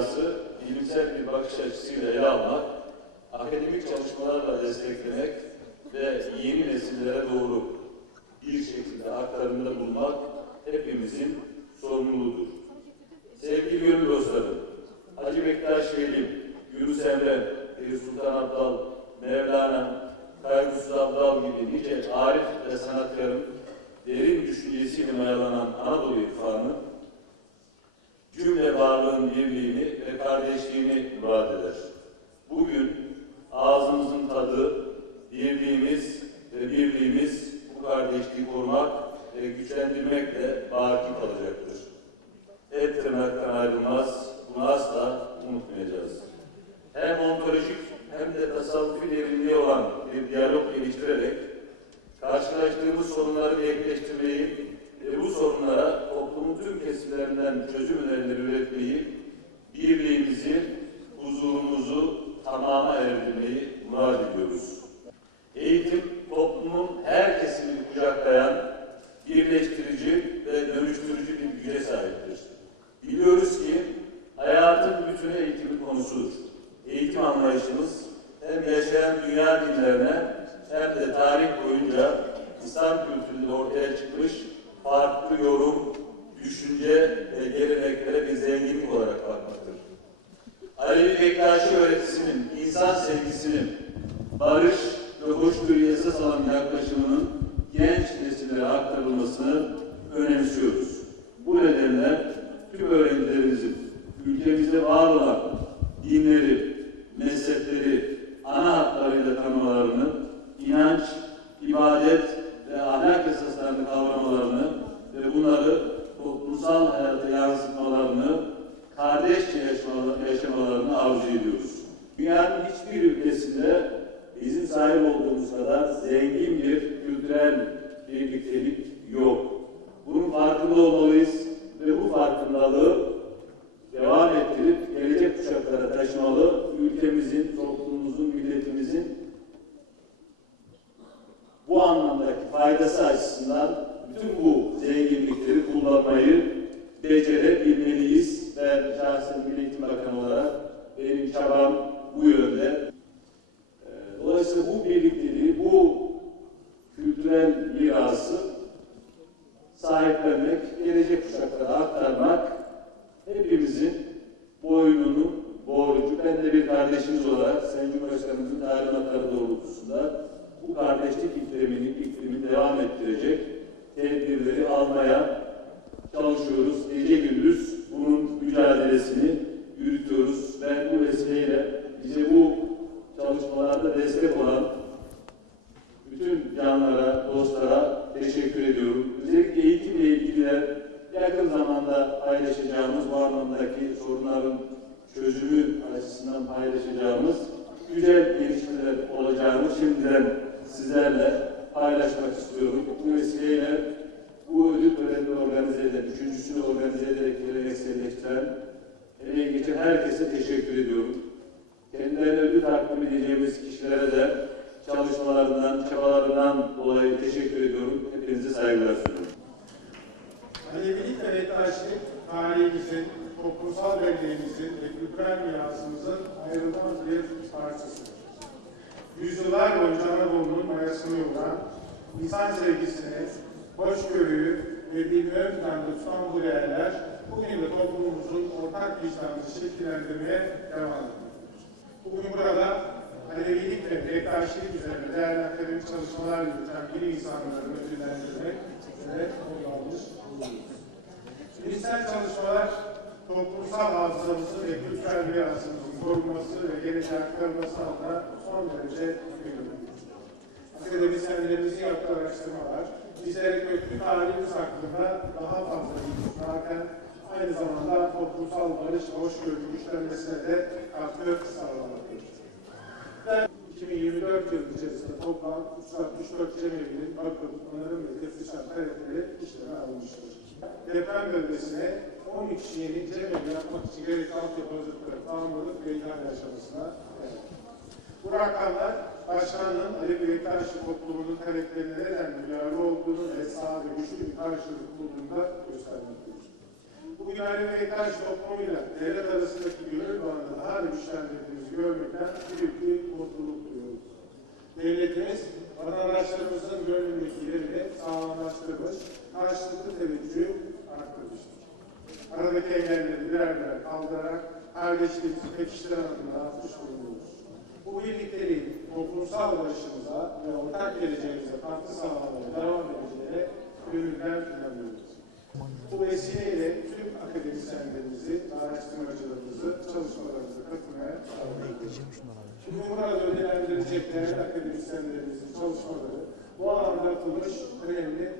mirası bilimsel bir bakış açısıyla ele almak, akademik çalışmalarla desteklemek ve yeni nesillere doğru bir şekilde aktarımda bulunmak hepimizin sorumluluğudur. Sevgili gönül dostlarım, Hacı Bektaş Veli, Yunus Emre, Pir Sultan Abdal, Mevlana, Kaygısız Abdal gibi nice arif ve sanatkarın derin düşüncesiyle mayalanan Anadolu irfanı, ayrılmaz, bunu asla unutmayacağız. Hem ontolojik hem de tasavvufi derinliği olan bir diyalog geliştirerek karşılaştığımız sorunları denkleştirmeyi ve bu sorunlara toplumun tüm kesimlerinden çözüm önerileri kavramalarını ve bunları toplumsal hayata yansıtmalarını, kardeşçe yaşamalarını arzu ediyoruz. Dünyanın hiçbir ülkesinde bizim sahip olduğumuz kadar zengin bir kültürel birliktelik yok. Bunun farkında olmalıyız ve bu farkındalığı devam ettirip gelecek kuşaklara taşımalı, ülkemizin, toplumumuzun, milletimizin bu anlamdaki faydası açısından bütün bu zenginlikleri kullanmayı becerebilmeliyiz. Ben şahsen Milli Eğitim Bakanı olarak benim çabam bu yönde. Ee, Dolayısıyla bu birlikteliği, bu kültürel mirası sahiplenmek, gelecek kuşaklara aktarmak hepimizin boynunun borcu. Ben de bir kardeşiniz olarak Sayın Cumhurbaşkanımızın talimatları doğrultusunda bu kardeşlik iklimini, bütün canlara, dostlara teşekkür ediyorum. Özellikle eğitimle ilgili de yakın zamanda paylaşacağımız bu anlamdaki sorunların çözümü açısından paylaşacağımız güzel gelişmeler olacağını şimdiden sizlerle paylaşmak istiyorum. Bu vesileyle bu ödül törenini organize eden, üçüncüsünü organize ederek gelenekselleştiren, emeği geçen herkese teşekkür ediyorum. Kendilerine ödül takdim edeceğimiz kişilere de çalışmalarından, çabalarından dolayı teşekkür ediyorum. Hepinize saygılar sunuyorum. Alevilik ve Bektaşlık tarihimizin, toplumsal belleğimizin ve kültürel mirasımızın ayrılmaz bir parçasıdır. Yüzyıllar boyunca Anadolu'nun mayasını yoran, insan sevgisini, hoşgörüyü ve bilgi ön planda tutan bu değerler bugün de toplumumuzun ortak vicdanını şekillendirmeye devam ediyor. Bugün burada Alevilik ve Bektaşlık üzerine değerli akademik çalışmalar yürüten bilim insanlarını ödüllendirmek üzere konu almış bulunuyoruz. Bilimsel çalışmalar toplumsal hafızamızı ve kültürel mirasımızın korunması ve geleceğe aktarılması adına son derece önemlidir. Akademisyenlerimizin yaptığı araştırmalar bizlere köklü tarihimiz hakkında daha fazla bilgi sunarken aynı zamanda toplumsal barış ve hoşgörü güçlenmesine de katkı sağlamaktadır. 2024 yılı içerisinde toplam 364 cemevinin bakım, onarım ve tefrişat talepleri işleme alınmıştır. Deprem bölgesine 13 yeni cem yapmak için gerekli altyapı hazırlıkları tamamladık ve geldik. Bu rakamlar başkanlığın Ali Bektaşlı toplumunun karakterine neden duyarlı olduğunu ve sağ güçlü bir karşılık bulduğunda göstermektedir. Bugün Ali Bektaş toplumuyla devlet arasındaki gönül bağını daha da güçlendirdiğimizi görmekten büyük. Devletimiz vatandaşlarımızın gönlündekileri sağlamlaştırmış, karşılıklı teveccühü arttırmıştır. Aradaki engelleri birer birer kaldırarak kardeşliğimizi pekiştiren adımlar atmış bulunuyoruz. Bu birlikteliğin toplumsal barışımıza ve ortak geleceğimize katkı sağlamaya devam edeceğine gönülden inanıyoruz. Bu vesileyle tüm akademisyenlerimizi araştırmacılarımızı çalışmalarımıza katılmaya davet ediyoruz. Değerli akademisyenlerimizin çalışmaları. Bu alanda atılmış önemli